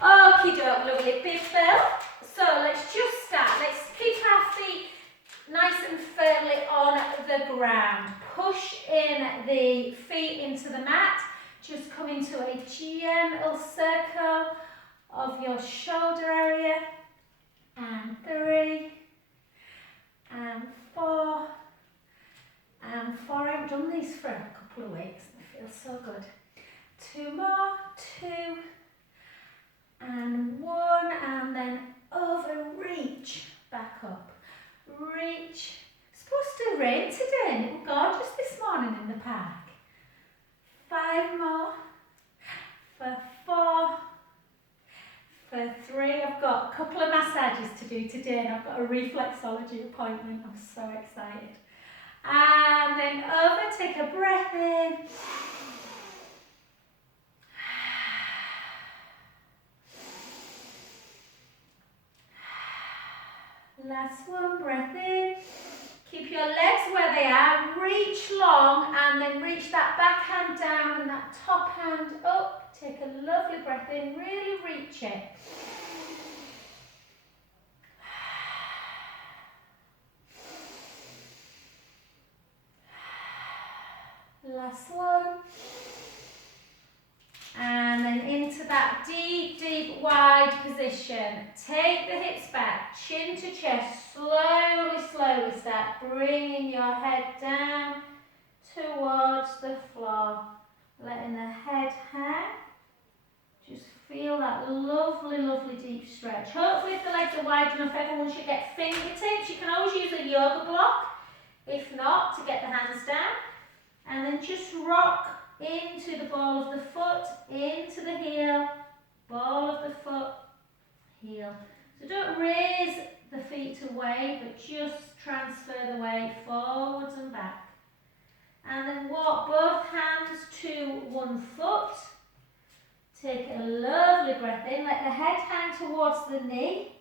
Okie doke, lovely, big Bill. So let's just start. Let's keep our feet nice and firmly on the ground. Push in the feet into the mat. Just come into a gentle circle of your shoulder area. And 3, and 4, and 4. I haven't done these for a couple of weeks. It feels so good. 2 more, 2, and 1, and then over, reach back up. Reach. It's supposed to rain today, and it was gorgeous this morning in the park. 5 more. For 4. For 3. I've got a couple of massages to do today, and I've got a reflexology appointment. I'm so excited. And then over, take a breath in. Last one, breath in. Keep your legs where they are, reach long, and then reach that back hand down and that top hand up. Take a lovely breath in, really reach it. Last one. And then into that deep, deep, wide position. Take the hips back, chin to chest, slowly, slowly start bringing your head down towards the floor. Letting the head hang. Just feel that lovely, lovely deep stretch. Hopefully if the legs are wide enough, everyone should get fingertips. You can always use a yoga block, if not, to get the hands down. And then just rock into the ball of the foot, into the heel, ball of the foot, heel. So don't raise the feet away, but just transfer the weight forwards and back. And then walk both hands to one foot. Take a lovely breath in, let the head hang towards the knee.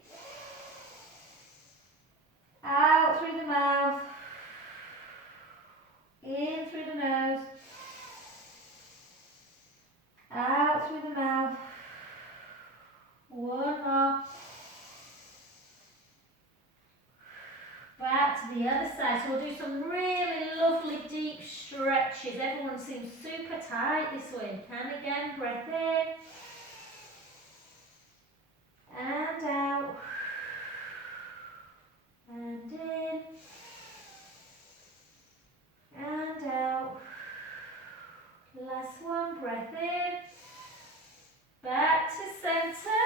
Out through the mouth, in through the nose. Out through the mouth. One more. Back to the other side. So we'll do some really lovely deep stretches. Everyone seems super tight this week. And again, breath in. And out. And in. And out. Last one, breath in. Back to center.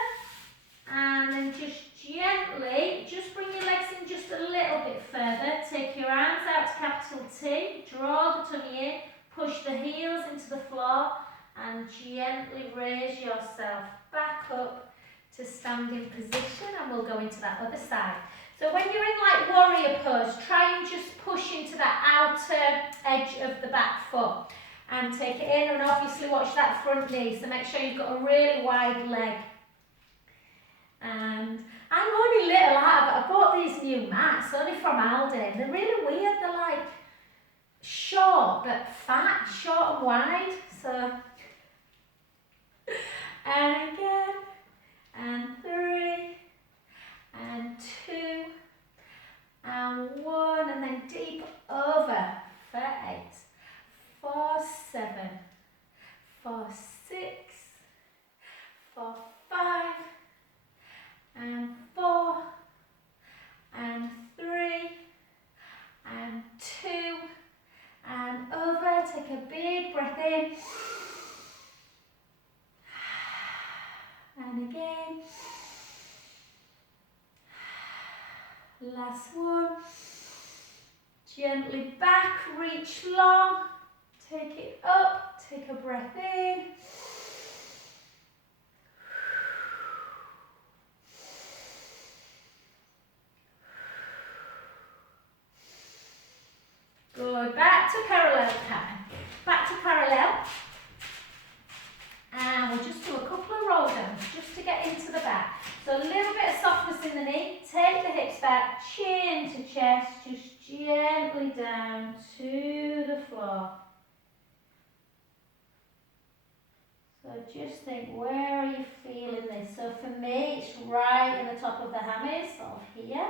And then just gently, just bring your legs in just a little bit further. Take your arms out to capital T. Draw the tummy in. Push the heels into the floor. And gently raise yourself back up to standing position. And we'll go into that other side. So when you're in like warrior pose, try and just push into that outer edge of the back foot. And take it in, and obviously watch that front knee. So make sure you've got a really wide leg. And I'm only little out, but I bought these new mats, only from Aldi. They're really weird. They're like short, but fat, short and wide. So, and again, and 3, and 2, and 1, and then deep over for 8. 4, 7, 4, 6, 4, 5, and 4, and 3, and 2, and over. Take a big breath in. And again. Last one. Gently back, reach long. Take it up, take a breath in. Good, back to parallel plank. Back to parallel. And we'll just do a couple of roll downs just to get into the back. So a little bit of softness in the knee. Take the hips back, chin to chest, just gently down to the floor. So just think, where are you feeling this? So hammies, sort of here.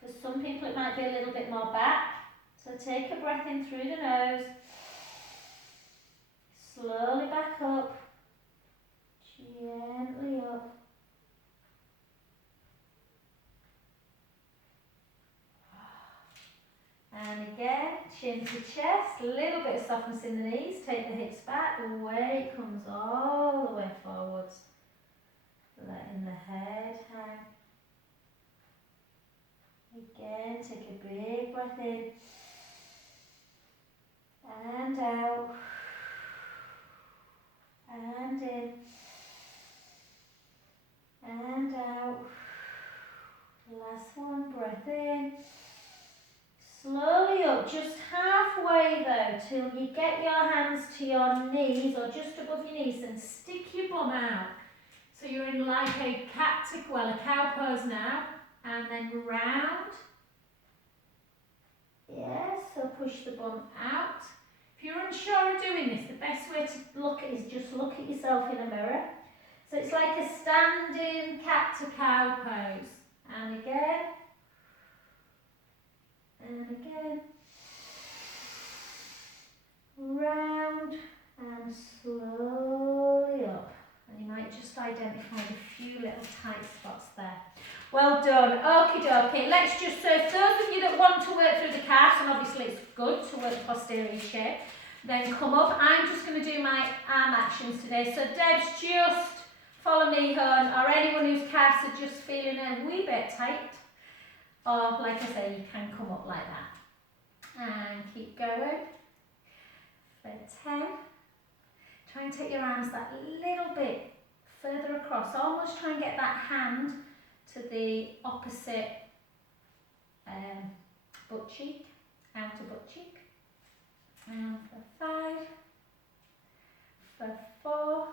For some people it might be a little bit more back. So take a breath in through the nose. Slowly back up. Gently up. And again, chin to chest, a little bit of softness in the knees, take the hips back, weight comes all the way forwards, letting the head hang. Again, take a big breath in, and out, and in, and out. Last one, breath in. Slowly up, just halfway though, till you get your hands to your knees or just above your knees and stick your bum out. So you're in like a a cow pose now, and then round. Yes, so push the bum out. If you're unsure of doing this, the best way to look is just look at yourself in a mirror. So it's like a standing cat to cow pose. And again. And again, round and slowly up. And you might just identify a few little tight spots there. Well done. Okie dokie. Let's just, so if those of you that want to work through the calves, and obviously it's good to work the posterior shape, then come up. I'm just going to do my arm actions today. So Deb's just follow me, hon, or anyone whose calves are just feeling a wee bit tight. Or, like I say, you can come up like that. And keep going. For 10. Try and take your arms that little bit further across. Almost try and get that hand to the opposite butt cheek, outer butt cheek. And for 5. For 4.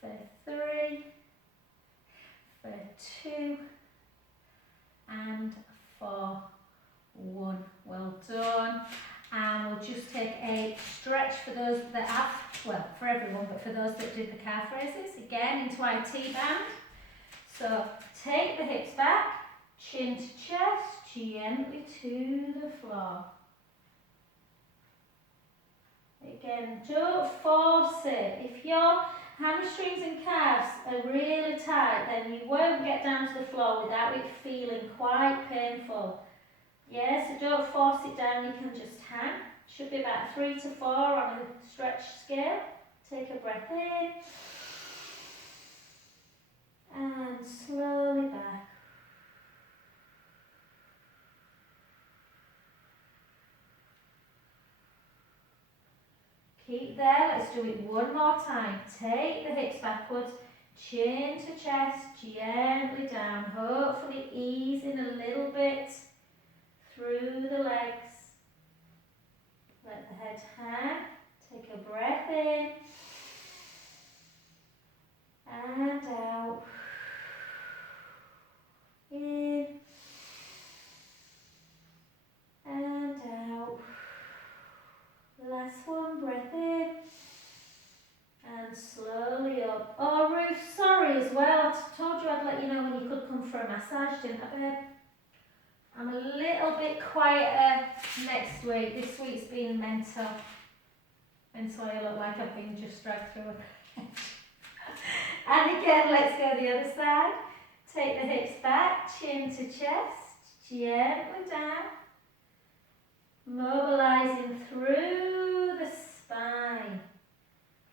For 3. For 2. And for 1. Well done. And we'll just take a stretch for those that have, well, for everyone, but for those that did the calf raises. Again, into our T-band. So take the hips back, chin to chest, gently to the floor. Again, don't force it. If your hamstrings and calves are really tight, then you won't get down to the floor without it feeling quite painful. Yeah, so don't force it down, you can just hang. Should be about 3 to 4 on a stretch scale. Take a breath in. And slowly back. Keep there, let's do it one more time. Take the hips backwards, chin to chest, gently down, hopefully easing a little bit through the legs. Let the head hang, take a breath in, and out, in, and out. Last one, breath in, and slowly up. Oh Ruth, sorry as well, I told you I'd let you know when you could come for a massage, didn't I babe? I'm a little bit quieter next week. This week's been mental. Mental, I look like I've been just dragged through it. And again, let's go the other side. Take the hips back, chin to chest, gently down. Mobilising through the spine.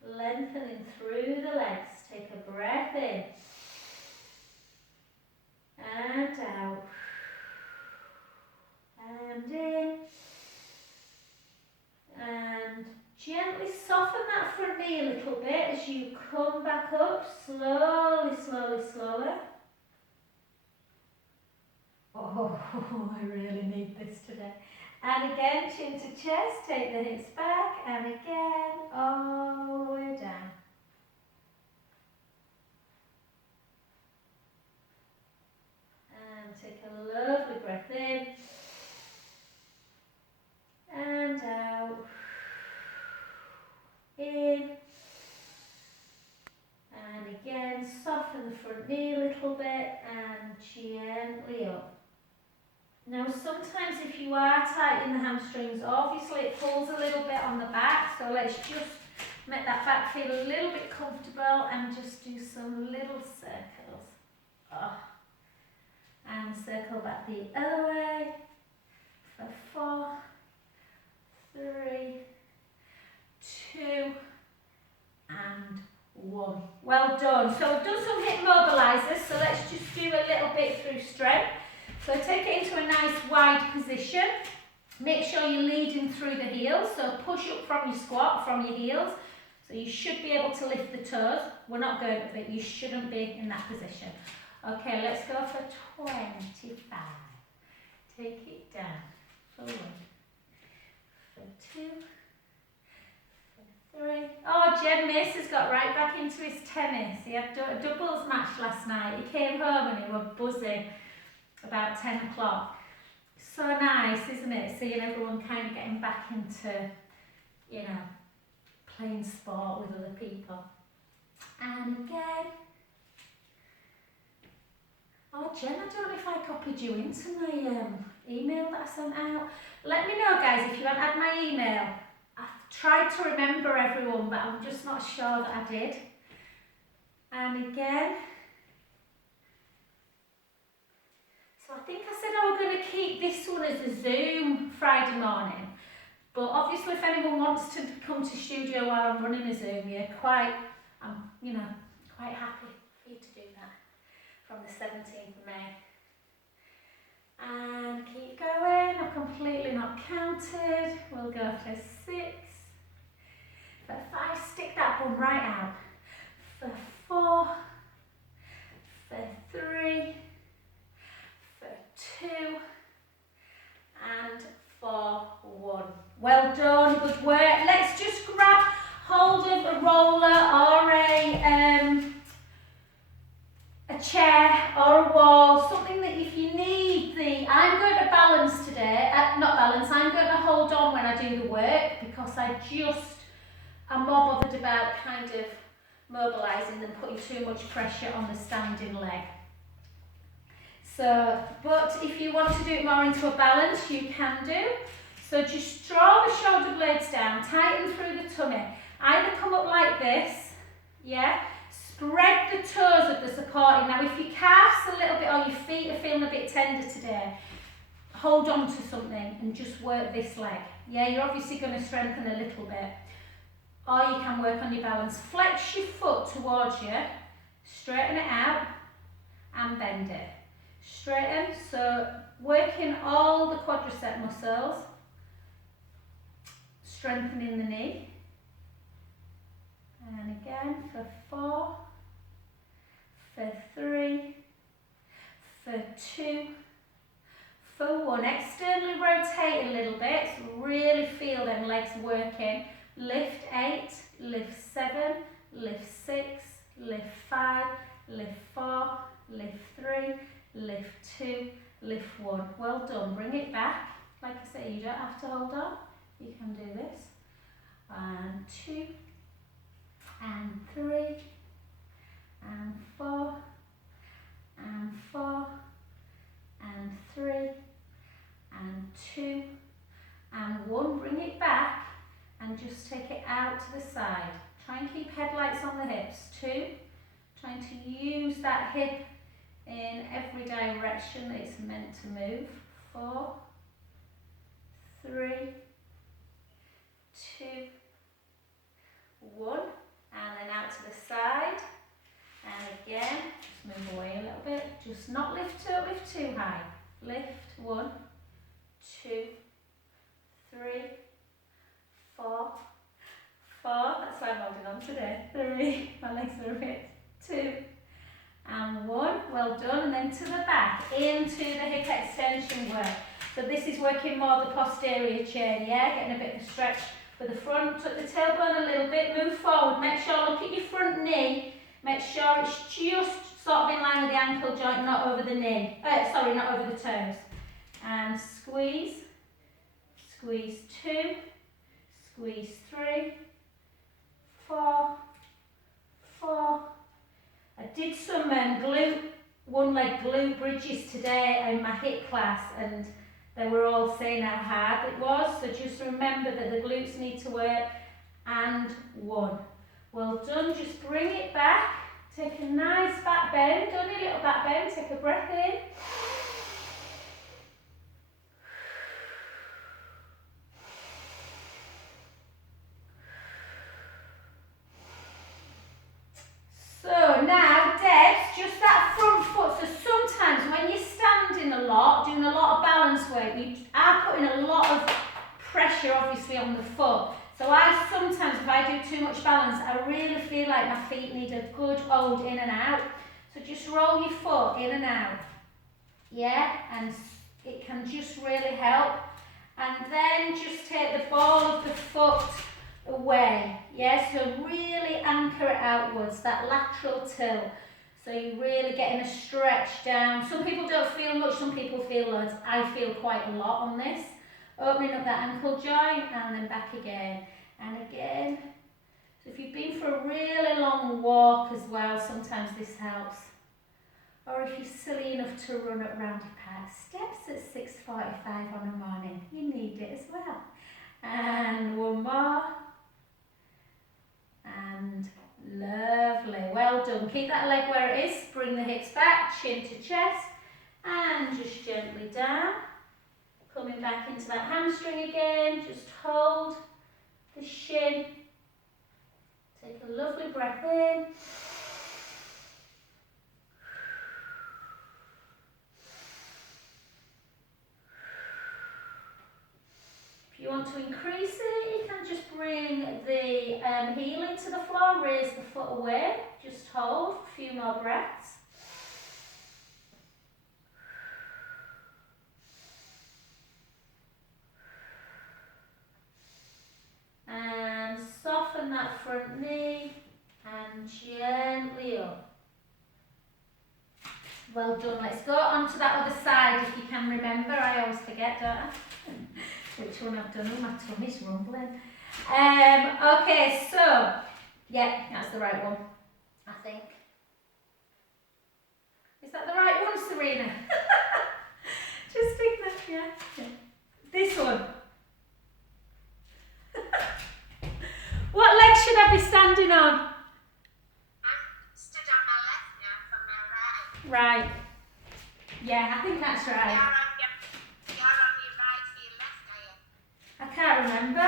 Lengthening through the legs. Take a breath in. And out. And in. And gently soften that front knee a little bit as you come back up. Slowly, slowly, slowly. Oh, I really need this today. And again, chin to chest, take the hips back, and again, all the way down. And take a lovely breath in. And out. In. And again, soften the front knee a little bit and gently up. Now sometimes if you are tight in the hamstrings, obviously it pulls a little bit on the back, so let's just make that back feel a little bit comfortable and just do some little circles. Oh. And circle back the other way for 4, 3, 2 and 1. Well done. So we've done some hip mobilizers, so let's just do a little bit through strength. So take it into a nice wide position. Make sure you're leading through the heels, so push up from your squat, from your heels. So you should be able to lift the toes. We're not going to, but you shouldn't be in that position. Okay, let's go for 25. Take it down. For 1, for 2, for 3. Oh, Jen Mace has got right back into his tennis. He had a doubles match last night. He came home and he was buzzing about 10 o'clock. So nice, isn't it? Seeing everyone kind of getting back into, you know, playing sport with other people. And again. Oh, Jen, I don't know if I copied you into my email that I sent out. Let me know, guys, if you haven't had my email. I've tried to remember everyone, but I'm just not sure that I did. And again. So I think I said I was going to keep this one as a Zoom Friday morning. But obviously, if anyone wants to come to studio while I'm running a Zoom, I'm, you know, quite happy for you to do that from the 17th of May. And keep going. I've completely not counted. We'll go for 6. For 5, stick that bum right out. For 4. For 3. For 2. And for 1. Well done, good work. Let's just grab hold of a roller or a chair or a wall, something that if you need I'm going to balance today, not balance, I'm going to hold on when I do the work because I'm more bothered about kind of mobilising than putting too much pressure on the standing leg. So, but if you want to do it more into a balance, you can do. So just draw the shoulder blades down, tighten through the tummy. Either come up like this, yeah, spread the toes of the supporting. Now if your calves a little bit or your feet are feeling a bit tender today, hold on to something and just work this leg. Yeah, you're obviously going to strengthen a little bit. Or you can work on your balance. Flex your foot towards you, straighten it out and bend it. Straighten, so working all the quadricep muscles, strengthening the knee. And again for 4, for 3, for 2, for 1. Externally rotate a little bit, so really feel them legs working. Lift 8, lift 7, lift 6, lift 5, lift 4, lift 3, lift 2, lift 1. Well done. Bring it back. Like I say, you don't have to hold on. You can do this. And 2, and 3, and 4, and 4, and 3, and 2, and 1. Bring it back and just take it out to the side. Try and keep headlights on the hips. 2, trying to use that hip in every direction that it's meant to move. 4, 3, 2, 1, and then out to the side. And again, just move away a little bit. Just not lift too high. Lift 1, 2, 3, 4, 4. That's why I'm holding on today. 3. My legs are a bit. 2. And 1, well done, and then to the back, into the hip extension work. So this is working more the posterior chain, yeah, getting a bit of a stretch for the front, tuck the tailbone a little bit, move forward, make sure, look at your front knee, make sure it's just sort of in line with the ankle joint, not over the knee, not over the toes. And squeeze, squeeze 2, squeeze 3, 4, 4. I did some one leg glute bridges today in my HIIT class, and they were all saying how hard it was. So just remember that the glutes need to work. And 1. Well done. Just bring it back. Take a nice back bend. Only a little back bend. Take a breath in. So now, Debs, just that front foot. So sometimes when you're standing a lot, doing a lot of balance work, you are putting a lot of pressure obviously on the foot. So I sometimes, if I do too much balance, I really feel like my feet need a good old in and out. So just roll your foot in and out. Yeah, and it can just really help. And then just take the ball of the foot away. Yeah, so really anchor it outwards, that lateral tilt. So you're really getting a stretch down. Some people don't feel much, some people feel loads. I feel quite a lot on this. Opening up that ankle joint and then back again and again. So if you've been for a really long walk as well, sometimes this helps. Or if you're silly enough to run up round your park steps at 6:45 on a morning, you need it as well. And 1 more. And lovely, well done. Keep that leg where it is, bring the hips back, chin to chest, and just gently down. Coming back into that hamstring again, just hold the shin. Take a lovely breath in. If you want to increase it, you can just bring the heel into the floor, raise the foot away, just hold a few more breaths. And soften that front knee and gently up. Well done. Let's go on to that other side if you can remember. I always forget, don't I? Which one I've done. Oh, my tummy's rumbling. Okay, so, yeah, that's the right one, I think. Is that the right one, Serena? Just think that, yeah. This one. What leg should I be standing on? I'm stood on my left now from my right. Right. Yeah, I think that's right. You're on your right for your left, are you? I can't remember.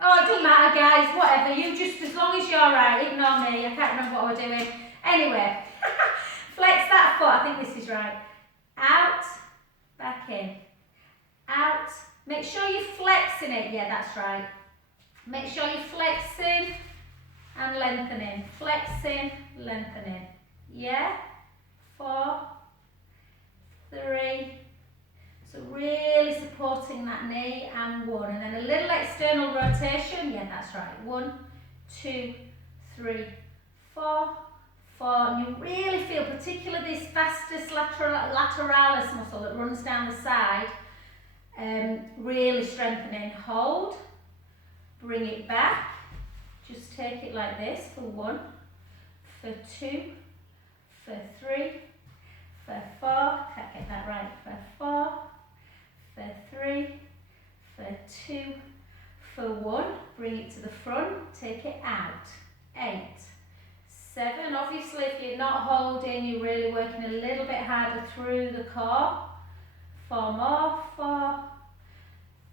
Oh, it doesn't matter, guys. Whatever. You just, as long as you're right, ignore me. I can't remember what we're doing. Anyway, flex that foot. I think this is right. Out, back in. Out. Make sure you're flexing it. Yeah, that's right. Make sure you're flexing and lengthening. Flexing, lengthening. Yeah? 4, 3. So really supporting that knee, and 1. And then a little external rotation. Yeah, that's right. 1, 2, 3, 4, 4. And you really feel, particularly this vastus lateralis muscle that runs down the side, really strengthening. Hold. Bring it back. Just take it like this for 1, for 2, for 3, for 4. Can't get that right. For 4, for 3, for 2, for 1. Bring it to the front. Take it out. 8, 7. Obviously, if you're not holding, you're really working a little bit harder through the core. 4 more. 4,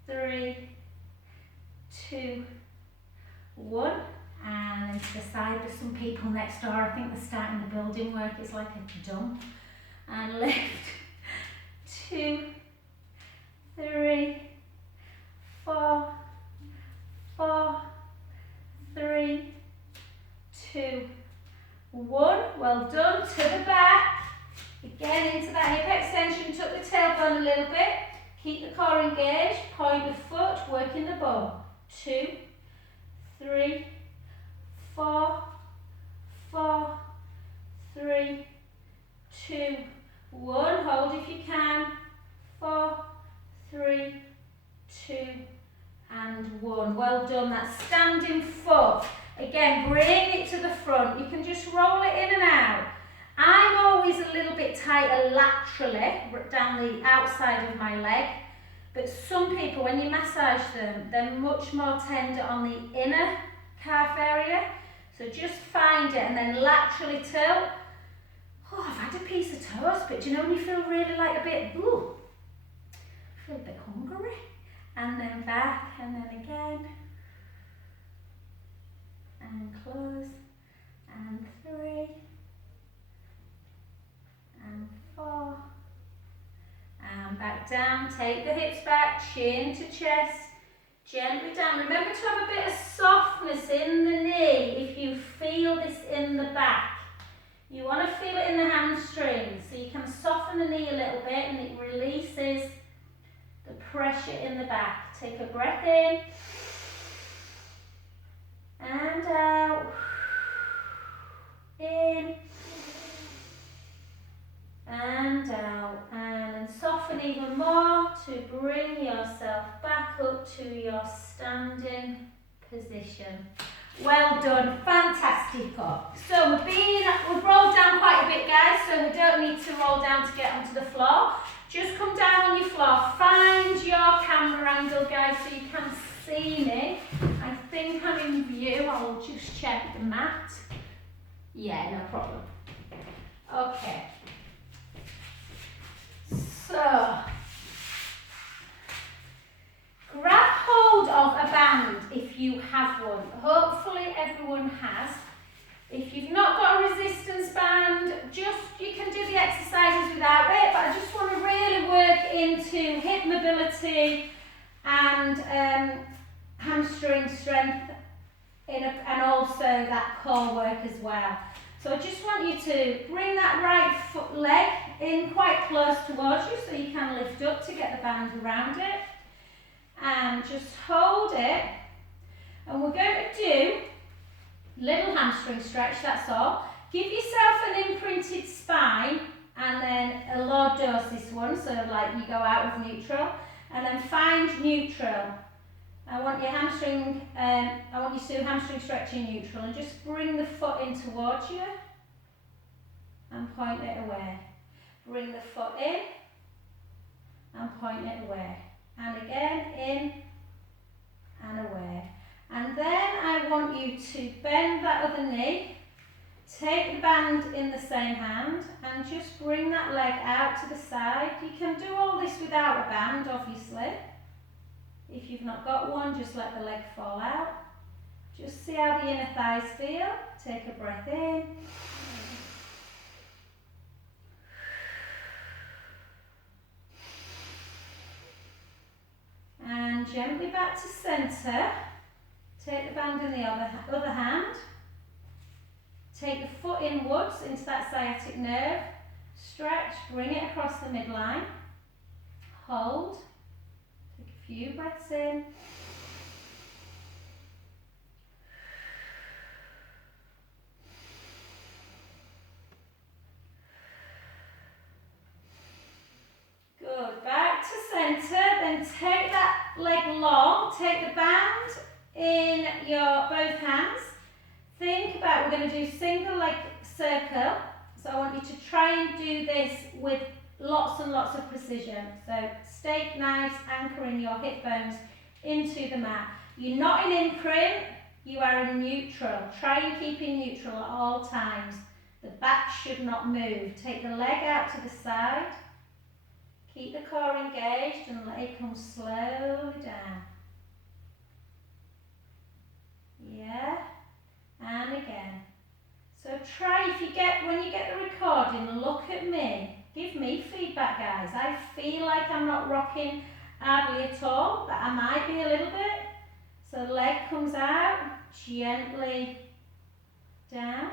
3, 2, 1, and to the side. There's some people next door. I think they're starting the building work. It's like a dump. And lift. 2, 3, 4, 4, 3, 2, 1. Well done. To the back. Again into that hip extension. Tuck the tailbone a little bit. Keep the core engaged. Point the foot. Working the bum. 2, 3, 4, 4, 3, 2, 1. Hold if you can. 4, 3, 2, and 1. Well done. That standing foot. Again, bring it to the front. You can just roll it in and out. I'm always a little bit tight tighter laterally, down the outside of my leg. But some people, when you massage them, they're much more tender on the inner calf area. So just find it and then laterally tilt. Oh, I've had a piece of toast, but do you know when you feel really like a bit, ooh, I feel a bit hungry. And then back, and then again. And close. And 3. And 4. And back down. Take the hips back, chin to chest. Gently down. Remember to have a bit of softness in the knee if you feel this in the back. You want to feel it in the hamstrings, so you can soften the knee a little bit and it releases the pressure in the back. Take a breath in and out. In and out, and soften even more to bring yourself back up to your standing position. Well done, fantastic up. So we've rolled down quite a bit, guys, so we don't need to roll down to get onto the floor. Just come down on your floor, find your camera angle, guys, so you can see me. I think I'm in view. I'll just check the mat. Yeah, no problem. Okay. So, grab hold of a band if you have one. Hopefully everyone has. If you've not got a resistance band, you can do the exercises without it, but I just want to really work into hip mobility and hamstring strength and also that core work as well. So I just want you to bring that right leg in quite close towards you so you can lift up to get the band around it. And just hold it. And we're going to do little hamstring stretch, that's all. Give yourself an imprinted spine and then a lordosis one, so like you go out with neutral. And then find neutral. I want your hamstring, I want you to do hamstring stretching neutral and just bring the foot in towards you and point it away. Bring the foot in and point it away. And again, in and away. And then I want you to bend that other knee, take the band in the same hand and just bring that leg out to the side. You can do all this without a band, obviously. If you've not got one, just let the leg fall out. Just see how the inner thighs feel. Take a breath in. And gently back to centre. Take the band in the other hand. Take the foot inwards into that sciatic nerve. Stretch, bring it across the midline. Hold. Few breaths in. Good. Back to centre. Then take that leg long. Take the band in your both hands. Think about, we're going to do single leg circle. So I want you to try and do this with lots and lots of precision. So stake nice, anchoring your hip bones into the mat. You're not in imprint, you are in neutral. Try and keep in neutral at all times. The back should not move. Take the leg out to the side. Keep the core engaged and let it come slowly down. Yeah, and again. So try, when you get the recording, look at me. Give me feedback, guys. I feel like I'm not rocking hardly at all, but I might be a little bit. So the leg comes out, gently down.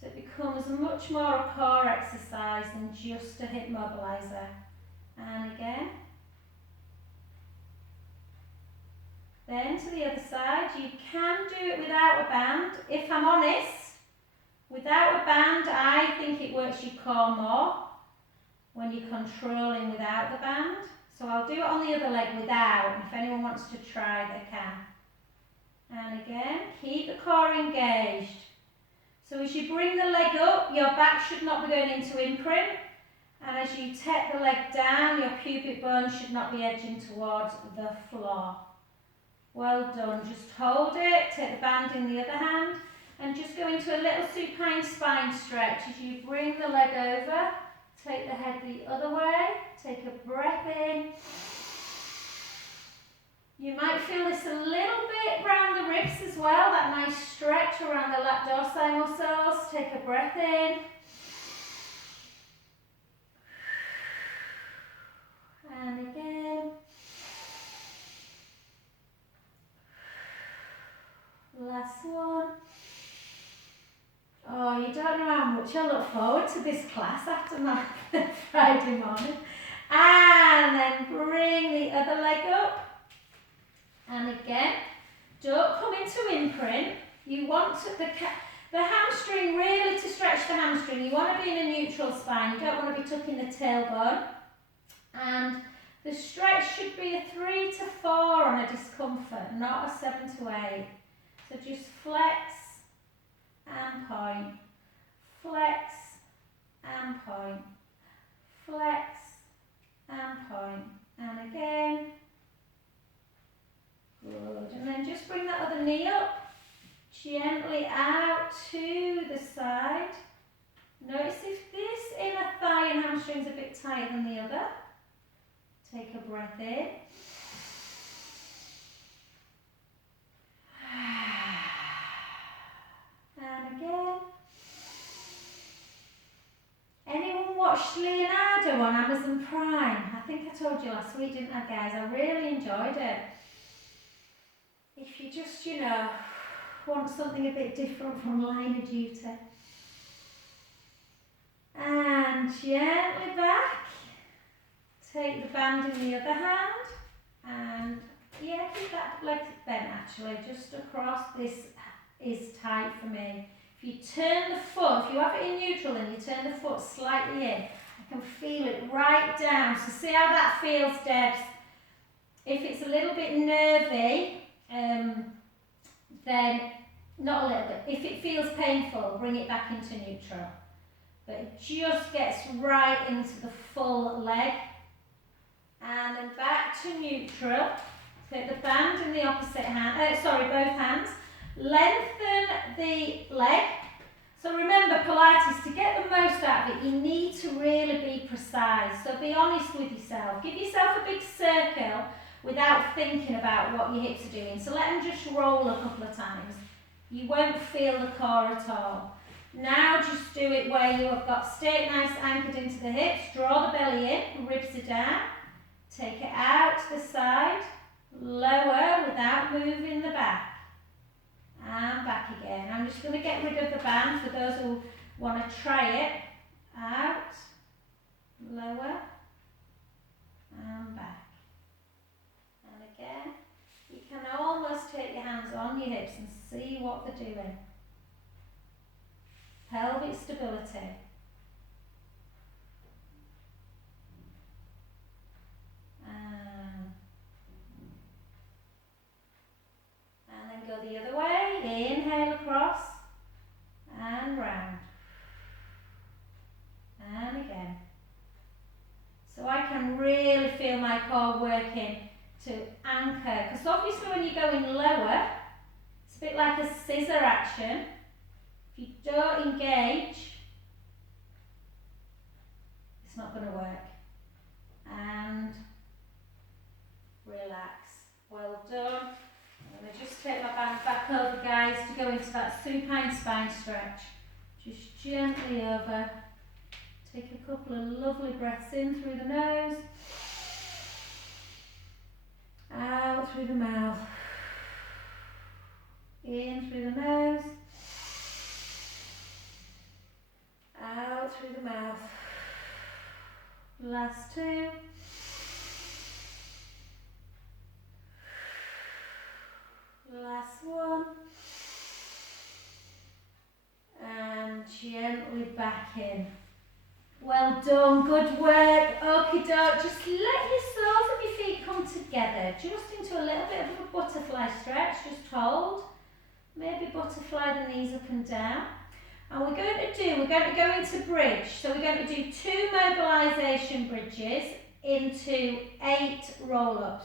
So it becomes much more a core exercise than just a hip mobiliser. And again. Then to the other side, you can do it without a band. If I'm honest, without a band, I think it works your core more when you're controlling without the band. So I'll do it on the other leg without. If anyone wants to try, they can. And again, keep the core engaged. So as you bring the leg up, your back should not be going into imprint. And as you take the leg down, your pubic bone should not be edging towards the floor. Well done. Just hold it, take the band in the other hand, and just go into a little supine spine stretch as you bring the leg over, take the head the other way, take a breath in. You might feel this a little bit around the ribs as well, that nice stretch around the lat dorsi muscles. Take a breath in. And again. Last one. Oh, you don't know how much I look forward to this class after my Friday morning. And then bring the other leg up. And again, don't come into imprint. You want to, the hamstring, really to stretch the hamstring, you want to be in a neutral spine. You don't want to be tucking the tailbone. And the stretch should be a 3 to 4 on a discomfort, not a 7 to 8. So just flex and point, flex and point, flex and point, and again. Good. And then just bring that other knee up, gently out to the side. Notice if this inner thigh and hamstring is a bit tighter than the other. Take a breath in. And again. Anyone watched Leonardo on Amazon Prime? I think I told you last week, didn't I, guys? I really enjoyed it. If you just, want something a bit different from Line of Duty. And gently back. Take the band in the other hand. And keep that leg bent actually, just across. This is tight for me. If you turn the foot, if you have it in neutral and you turn the foot slightly in, I can feel it right down. So see how that feels, Debs? If it's a little bit nervy, then not a little bit. If it feels painful, bring it back into neutral. But it just gets right into the full leg. And then back to neutral. Take the band in the opposite hand, both hands. Lengthen the leg. So remember, Pilates, to get the most out of it, you need to really be precise. So be honest with yourself. Give yourself a big circle without thinking about what your hips are doing. So let them just roll a couple of times. You won't feel the core at all. Now just do it where you have got stay nice anchored into the hips. Draw the belly in, ribs are down. Take it out to the side. Lower without moving the back. And back again. I'm just going to get rid of the band for those who want to try it. Out, lower, and back. And again, you can almost take your hands on your hips and see what they're doing. Pelvic stability. And then go the other way. Inhale across and round. And again. So I can really feel my core working to anchor. Because obviously when you're going lower, it's a bit like a scissor action. If you don't engage, it's not going to work. And relax. Well done. I'm going to just take my band back over, guys, to go into that supine spine stretch. Just gently over. Take a couple of lovely breaths in through the nose. Out through the mouth. In through the nose. Out through the mouth. Last two. Last one. And gently back in. Well done, good work. Okie doke. Just let your soles of your feet come together. Just into a little bit of a butterfly stretch. Just hold. Maybe butterfly the knees up and down. And we're going to go into bridge. So we're going to do 2 mobilisation bridges into 8 roll-ups.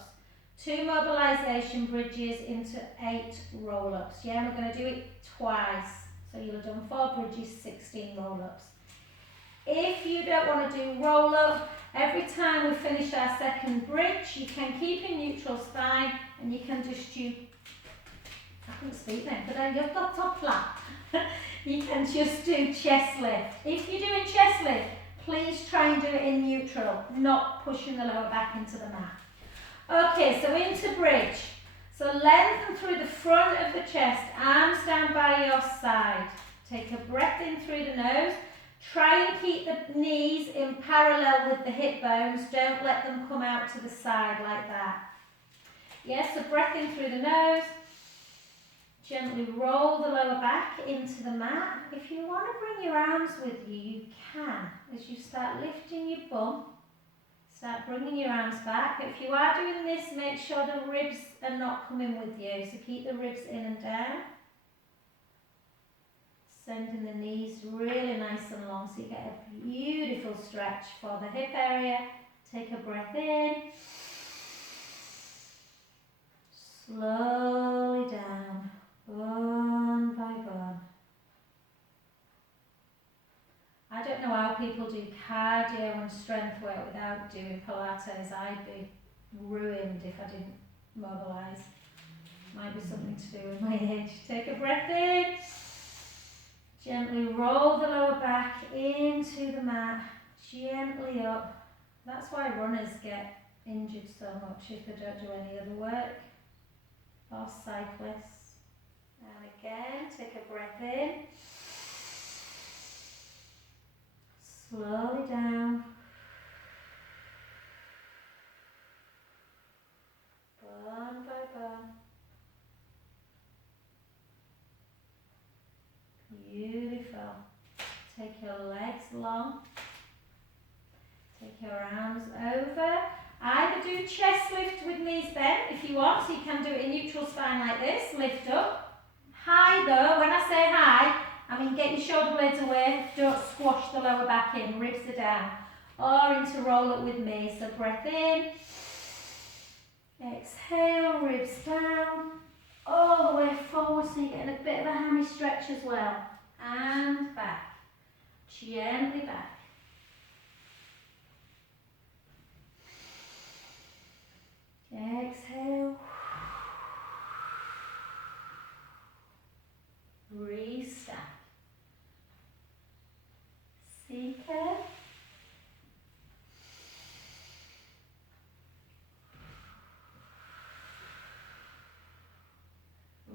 2 mobilisation bridges into 8 roll-ups. Yeah, and we're going to do it twice. So you'll have done 4 bridges, 16 roll-ups. If you don't want to do roll-up, every time we finish our second bridge, you can keep in neutral spine and you can just do, I couldn't speak then, but you've got top flat. You can just do chest lift. If you're doing chest lift, please try and do it in neutral, not pushing the lower back into the mat. Okay, so into bridge. So lengthen through the front of the chest, arms down by your side. Take a breath in through the nose. Try and keep the knees in parallel with the hip bones. Don't let them come out to the side like that. Yes, so breath in through the nose. Gently roll the lower back into the mat. If you want to bring your arms with you, you can. As you start lifting your bum, start bringing your arms back. But if you are doing this, make sure the ribs are not coming with you. So keep the ribs in and down. Sending the knees really nice and long so you get a beautiful stretch for the hip area. Take a breath in. Slowly down, bone by bone. I don't know how people do cardio and strength work without doing Pilates. I'd be ruined if I didn't mobilise. Might be something to do with my age. Take a breath in. Gently roll the lower back into the mat, gently up. That's why runners get injured so much if they don't do any other work, or cyclists. And again, take a breath in. Slowly down. Bone by bone. Beautiful. Take your legs long. Take your arms over. Either do chest lift with knees bent if you want, so you can do it in neutral spine like this. Lift up. High though, when I say high, I mean get your shoulder blades away. Don't squash the lower back in, ribs are down. Or into roll up with me. So breath in. Exhale, ribs down. All the way forward so you're getting a bit of a hammy stretch as well. And back. Gently back. Exhale. Restack. Seeker.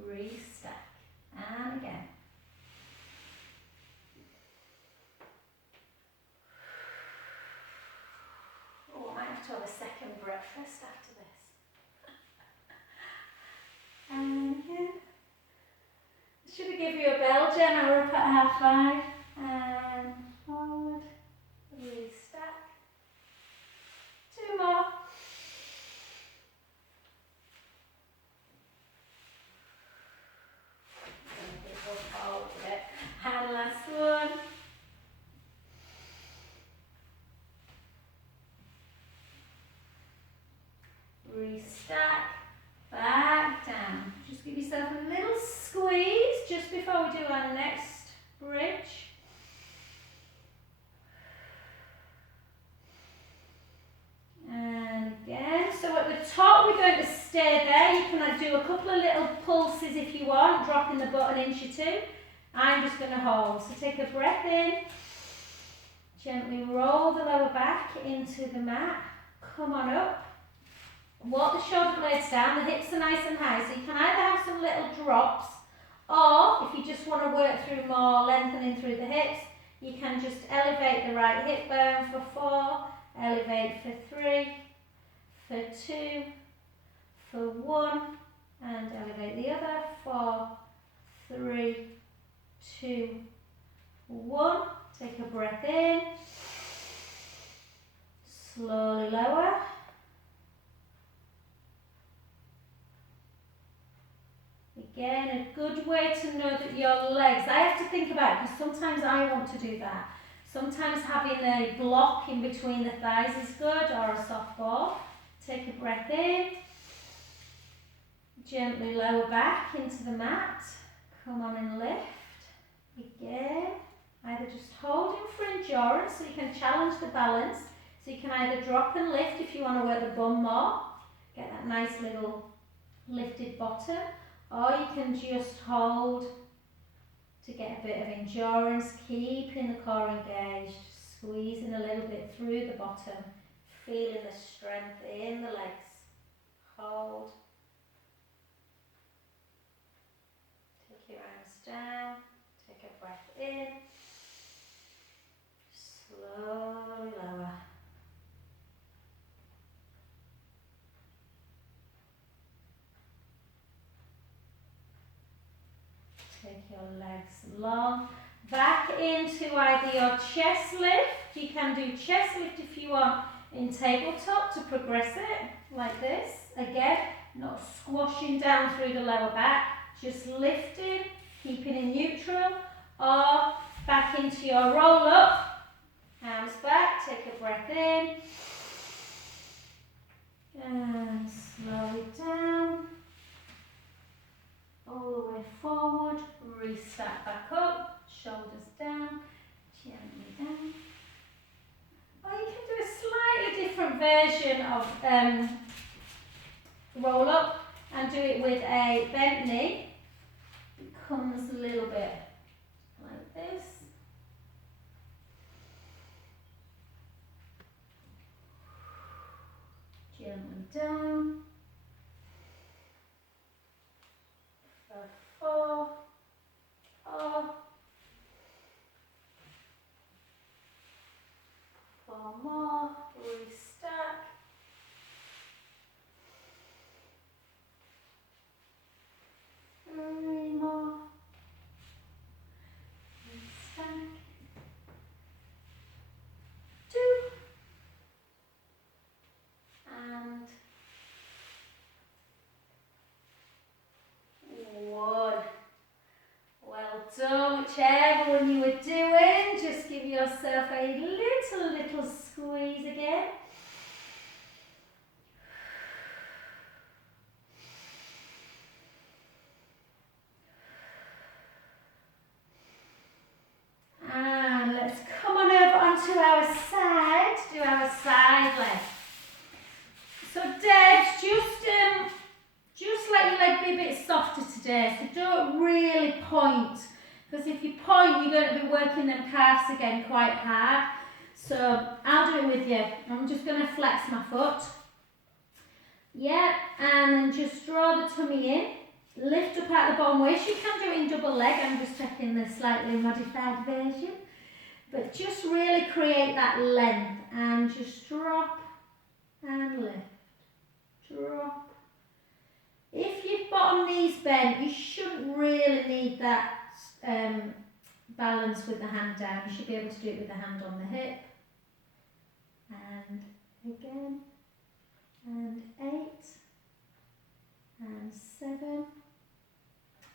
Restack. And again. Oh, I might have to have a second breakfast after this. And again. Should I give you a bell, Jen? We're up at 5:30. And forward. Restack. 2 more. And last one. Restack. Back down. Just give yourself a little squeeze just before we do our next bridge. And again, so at the top we're going to stay there. You can do a couple of little pulses if you want, dropping the butt an inch or 2. I'm just going to hold. So take a breath in. Gently roll the lower back into the mat. Come on up. Walk the shoulder blades down. The hips are nice and high. So you can either have some little drops, or if you just want to work through more lengthening through the hips, you can just elevate the right hip bone for 4, elevate for 3, for 2, for 1, and elevate the other. 4, 3, 2, 1. Take a breath in. Slowly lower. Again, a good way to know that your legs, I have to think about it because sometimes I want to do that. Sometimes having a block in between the thighs is good, or a soft ball. Take a breath in. Gently lower back into the mat. Come on and lift. Again, either just holding for endurance so you can challenge the balance. So you can either drop and lift if you want to work the bum more. Get that nice little lifted bottom. Or you can just hold to get a bit of endurance, keeping the core engaged, squeezing a little bit through the bottom, feeling the strength in the legs. Hold. Take your arms down, take a breath in, slowly lower. Take your legs long, back into either your chest lift. You can do chest lift if you want in tabletop to progress it, like this. Again, not squashing down through the lower back, just lifting, keeping in neutral, or back into your roll up, hands back, take a breath in, and slow it down. All the way forward, restart back up, shoulders down, gently down. Or you can do a slightly different version of roll up and do it with a bent knee. It comes a little bit like this. Gently down. 4, 4 more, restack. 3 more, restack. 2, and 1. Well done, whichever one you were doing, just give yourself a little squeeze again. And let's come on over onto our side, do our side leg. So Debs, just let your leg be a bit softer today, so don't really point, because if you point you're going to be working them calves again quite hard. So I'll do it with you. I'm just going to flex my foot. Yeah, and then just draw the tummy in, lift up at the bottom waist. You can do it in double leg, I'm just checking the slightly modified version. But just really create that length and just drop and lift, drop. If your bottom knee's bent, you shouldn't really need that balance with the hand down. You should be able to do it with the hand on the hip. And again, and 8, and 7,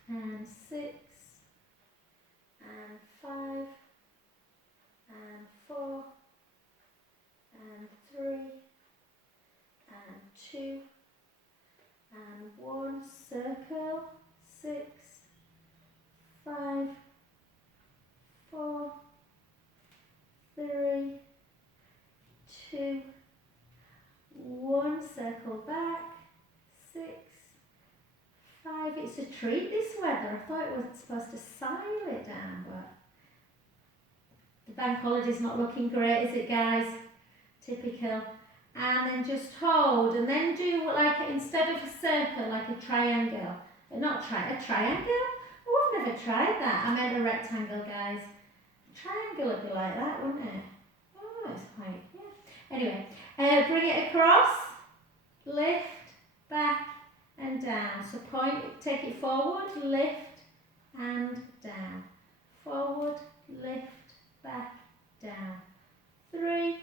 and 6, and 5, and 4, and 3, and 2, and 1, circle, 6, 5, 4, 3, 2, 1, circle back, 6, 5. It's a treat this weather. I thought it was supposed to silence it down, but the bank holiday's not looking great, is it, guys? Typical. And then just hold, and then do like, instead of a circle, like a triangle. A triangle? Oh, I've never tried that. I meant a rectangle, guys. A triangle would be like that, wouldn't it? Oh, it's quite, yeah. Anyway, bring it across, lift, back, and down. So point, take it forward, lift, and down. Forward, lift, back, down. 3,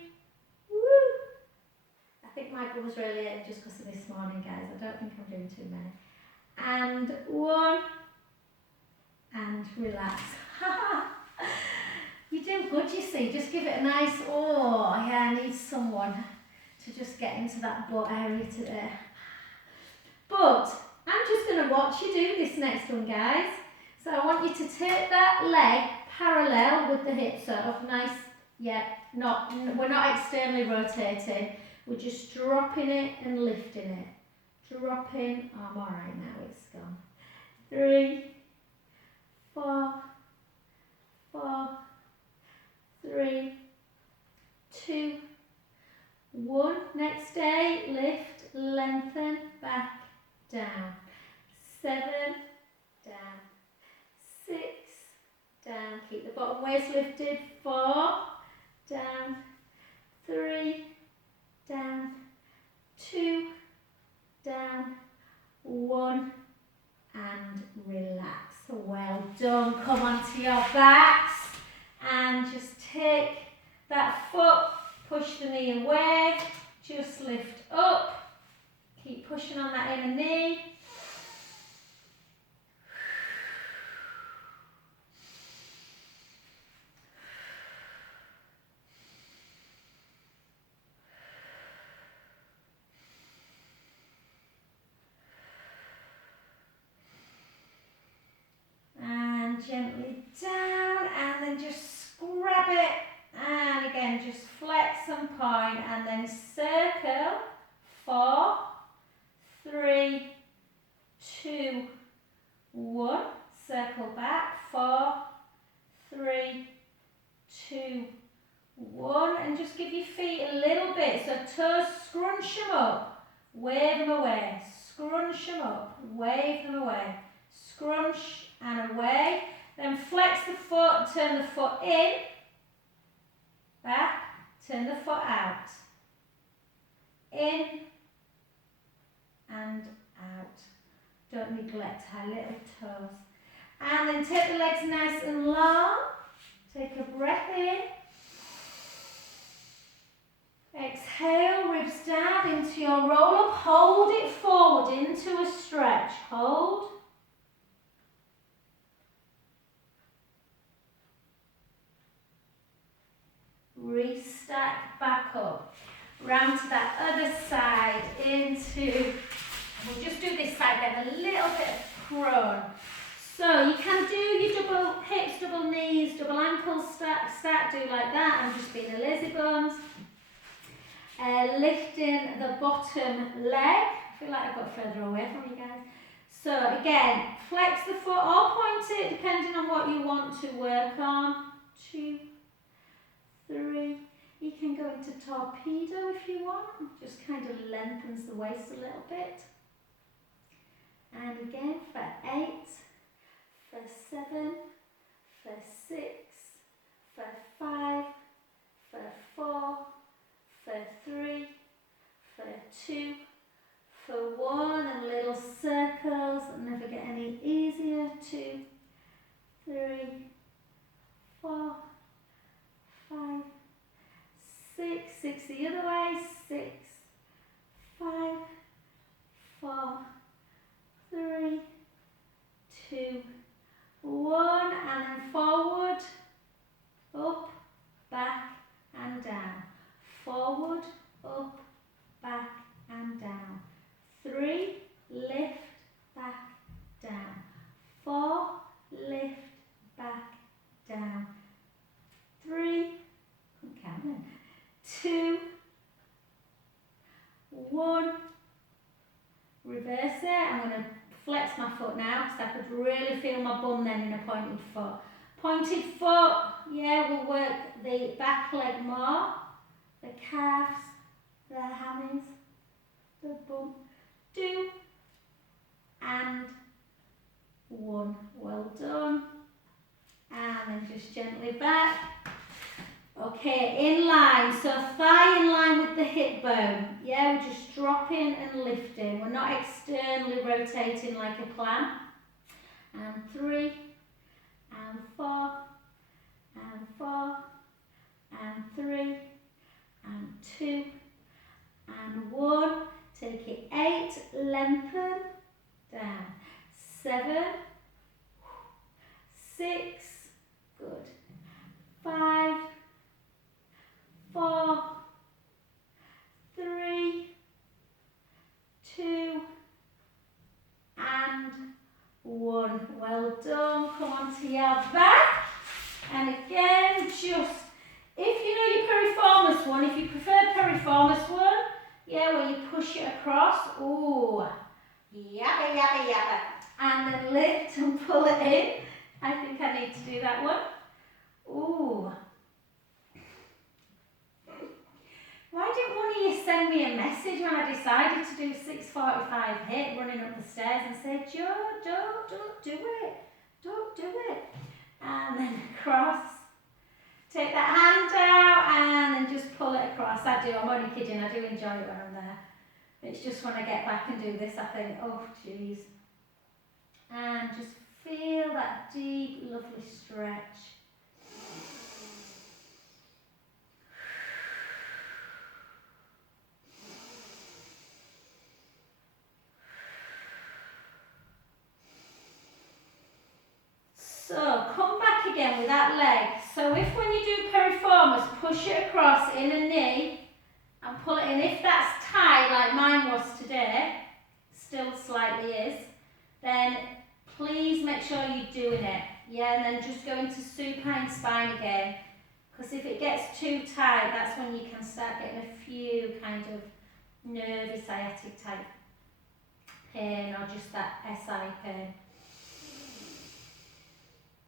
woo! I think my bum was really in just because of this morning, guys. I don't think I'm doing too many. and 1, and relax. You're doing good, you see. Just give it a nice, oh yeah, I need someone to just get into that butt area today. But I'm just going to watch you do this next one, guys. So I want you to take that leg parallel with the hip, sort of nice, yeah, we're not externally rotating, we're just dropping it and lifting it. Dropping, oh, I'm alright now, it's gone. 3, 4, 4, 3, 2, 1. Next day, lift, lengthen, back, down. 7, down. 6, down. Keep the bottom waist lifted. 4, down. 3, down. 2, down. 1, and relax. Well done. Come onto your backs and just take that foot, push the knee away, just lift up, keep pushing on that inner knee. And gently down, and then just grab it, and again just flex and point, and then circle. 4, 3, 2, 1. Circle back. 4, 3, 2, 1. And just give your feet a little bit. So toes, scrunch them up, wave them away. Scrunch them up, wave them away. Scrunch and away. Then flex the foot, turn the foot in, back, turn the foot out. In and out. Don't neglect our little toes. And then take the legs nice and long. Take a breath in. Exhale, ribs down into your roll up. Hold it forward into a stretch. Hold. Restack back up. Round to that other side into, we'll just do this side then, a little bit of prone. So you can do your double hips, double knees, double ankles, stack, do like that. I'm just being a lazy bones. Lifting the bottom leg. I feel like I've got further away from you guys. So again, flex the foot or point it depending on what you want to work on. 2, 3. You can go into torpedo if you want. Just kind of lengthens the waist a little bit. And again for 8, for 7, for 6, for 5, for 4, for 3, for 2, for 1, and little circles that never get any easier. 2, 3, 4, 5, 6, 6 the other way. 6, 5, 4, 3, 2, 1, and then forward, up, back and down. Forward, up, back and down. 3, lift, back, down. 4, lift, back, down. 3, couldn't count then. 2, 1. Reverse it. I'm going to flex my foot now because I could really feel my bum then in a pointed foot. Pointed foot, yeah, we'll work the back leg more. The calves, the hammies, the bum. 2 and 1. Well done. And then just gently back. Okay, in line. So thigh in line with the hip bone. Yeah, we're just dropping and lifting. We're not externally rotating like a clam. And 3 and 4 and 4 and 3 and 2 and 1. Take it 8, lengthen, down. one. If you prefer piriformis one, yeah, where you push it across. Ooh, yabba, yabba, yabba. And then lift and pull it in. I think I need to do that one. Ooh. Why didn't one of you send me a message when I decided to do 6:45 HIIT running up the stairs and say, Jo, don't do it. Don't do it. And then across. Take that hand out and then just pull it across. I do, I'm only kidding, I do enjoy it when I'm there. It's just when I get back and do this, I think, oh jeez. And just feel that deep, lovely stretch. So come back again with that leg. So if when you do piriformis, push it across in a knee and pull it in. If that's tight like mine was today, still slightly is, then please make sure you're doing it. Yeah, and then just go into supine spine again. Because if it gets too tight, that's when you can start getting a few kind of nervy sciatic type pain or just that SI pain.